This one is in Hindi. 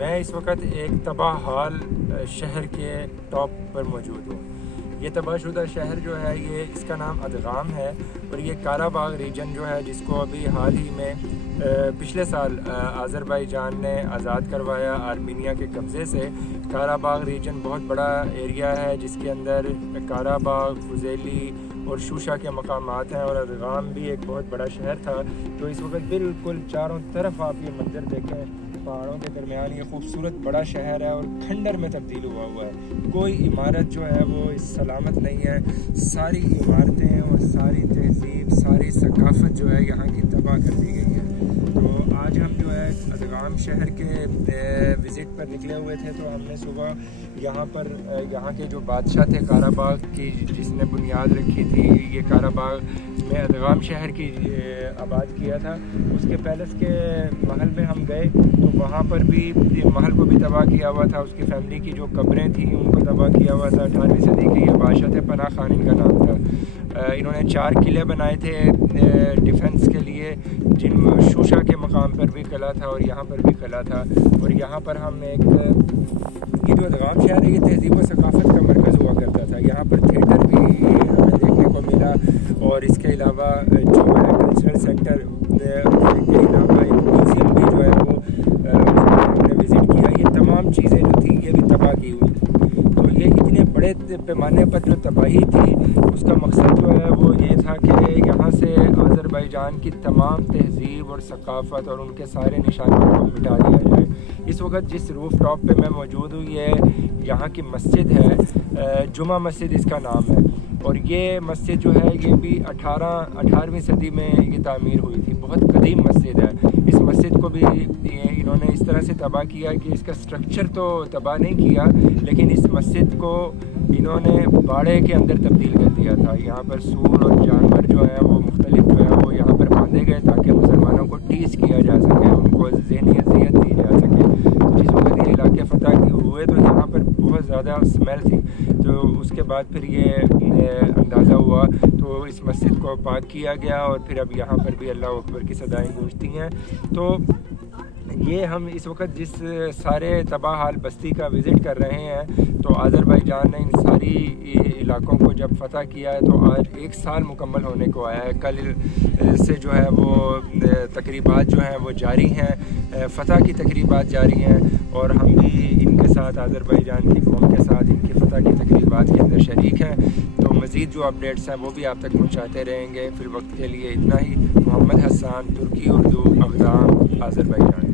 मैं इस वक्त एक तबाह हाल शहर के टॉप पर मौजूद हूँ। ये तबाहशुदा शहर जो है ये इसका नाम अदगाम है और ये काराबाग रीजन जो है जिसको अभी हाल ही में पिछले साल आज़रबाईजान ने आज़ाद करवाया आर्मीनिया के कब्ज़े से। काराबाग रीजन बहुत बड़ा एरिया है जिसके अंदर काराबाग, फुज़ैली और शूशा के मकामात हैं और अदगाम भी एक बहुत बड़ा शहर था। तो इस वक्त बिल्कुल चारों तरफ आप ये मंजर देखें, पहाड़ों के दरमियान ये खूबसूरत बड़ा शहर है और खंडर में तब्दील हुआ है। कोई इमारत जो है वो सलामत नहीं है। सारी इमारतें और सारी तहजीब, सारी सकाफत जो है यहाँ की तबाह कर दी गई है। तो आज हम जो है अदगाम शहर के विज़िट पर निकले हुए थे, तो हमने सुबह यहाँ के जो बादशाह थे काराबाग की, जिसने बुनियाद रखी थी ये काराबाग में अदगाम शहर की आबाद किया था, उसके पैलेस के महल में हम गए तो वहाँ पर भी महल को भी तबाह किया हुआ था। उसकी फैमिली की जो कब्रें थी उनको तबाह किया हुआ था। 18वीं सदी के ये बादशाह थे, पनाह खान इनका नाम था। इन्होंने 4 किले बनाए थे डिफेंस के लिए, जिन शूशा के मकाम पर भी किला था और यहाँ पर भी किला था। और यहाँ पर हम ये जो अदगाम शहर है ये तहजीब व सकाफत का मरकज़ हुआ करता था। यहाँ पर थिएटर भी हमें देखने को मिला और इसके अलावा जो है कल्चरल सेंटर के अलावा एक म्यूज़ियम भी जो है वो हमने विज़िट किया। ये तमाम चीज़ें जो थी ये भी तबाह की हुई थी। तो ये इतने बड़े पैमाने पर जो तबाही थी उसका मकसद जो है वो ये था कि यहाँ से आज़रबाईजान की तमाम तहजीब और सकाफ़त और उनके सारे निशानात को मिटा दिया जाए। इस वक्त जिस रूफ टॉप पे मैं मौजूद हूँ ये यहाँ की मस्जिद है, जुमा मस्जिद इसका नाम है। और ये मस्जिद जो है ये भी 18वीं सदी में ये तामीर हुई थी। बहुत कदीम मस्जिद है। इस मस्जिद को भी इन्होंने इस तरह से तबाह किया कि इसका स्ट्रक्चर तो तबाह नहीं किया, लेकिन इस मस्जिद को इन्होंने बाड़े के अंदर तब्दील कर दिया था। यहाँ पर सूर और जानवर जो है वो मुख्तलिफ जो है वो यहाँ पर बांधे गए ताकि मुसलमानों को टीच किया जा सके, उनको ज़हनी अज़ियत दी जा सके। तो जिस वक्त ये इलाके फतह हुए तो यहाँ पर बहुत ज़्यादा स्मेल थी। तो उसके बाद फिर ये अंदाज़ा हुआ तो इस मस्जिद को पाक किया गया और फिर अब यहाँ पर भी अल्लाह अकबर की सदाएँ गूंजती हैं। तो ये हम इस वक्त जिस सारे तबाह हाल बस्ती का विज़िट कर रहे हैं, तो आज़रबाईजान ने इन सारी इलाकों को जब फ़तह किया है तो आज 1 साल मुकम्मल होने को आया है। कल से जो है वो तकरीबात जो हैं वो जारी हैं, फ़तह की तकरीबात जारी हैं और हम भी इनके साथ आज़रबाईजान की कौम के साथ इनकी फ़तह की तकरीबात के अंदर शरीक हैं। तो मज़ीद जो अपडेट्स हैं वो भी आप तक पहुँचाते रहेंगे। फिर वक्त के लिए इतना ही। मोहम्मद हसन, तुर्की उर्दू, अदगाम, आज़रबाईजान।